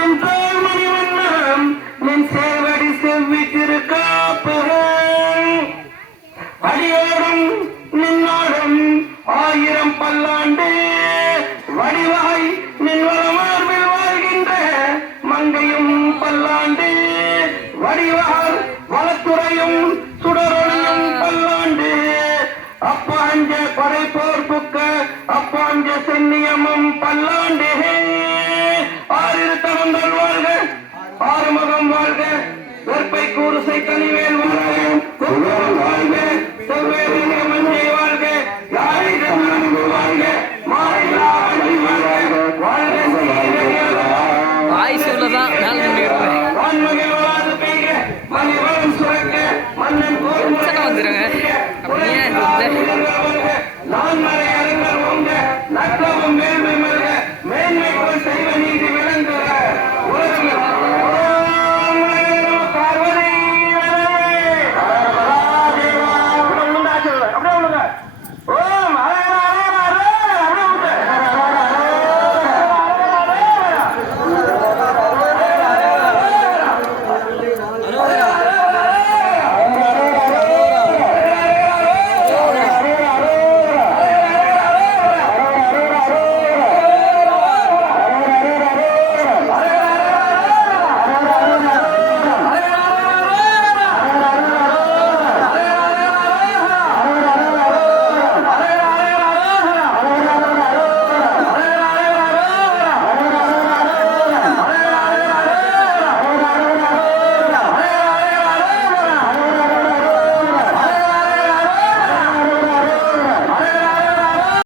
என் தோல்மணி வண்ணம் நின் சேவடி செவ்வி திருக்காப்புகள் அடியோடும் நின்னோடும் 1000 பல்லாண்டு வடிவாய் நின் வளமார்பில் வாழ்கின்ற மங்கையும் பல்லாண்டு வடிவால் வளத்துறையும் சுடரொளியும் பல்லாண்டு அப்பாஞ்ச படைப்போர் புக்க அப்பாஞ்ச சென்னியமும் பல்லாண்டு ஆறு தவங்கள் வாழ்க ஆறுமுகம் வாழ்க வெற்பை கூறுசை கனிவேல் வாழ்க கொங்கோல் வாழ்க செவ்வேறு மஞ்சை வாழ்க யாரிடம் வாழ்க மாறிலா வாழ்க வாழ்க ஆயுசு உள்ளதான் நாள் வான்மகிழ் வளாது பெய்க மணிவளம் சுரக்க மன்னன் பிரச்சனை வந்துருங்க அப்படியே நான் மறை அரங்கர் ஓங்க நற்றவும் மேன்மை மல்க மேன்மை போல் செய்வ நீதி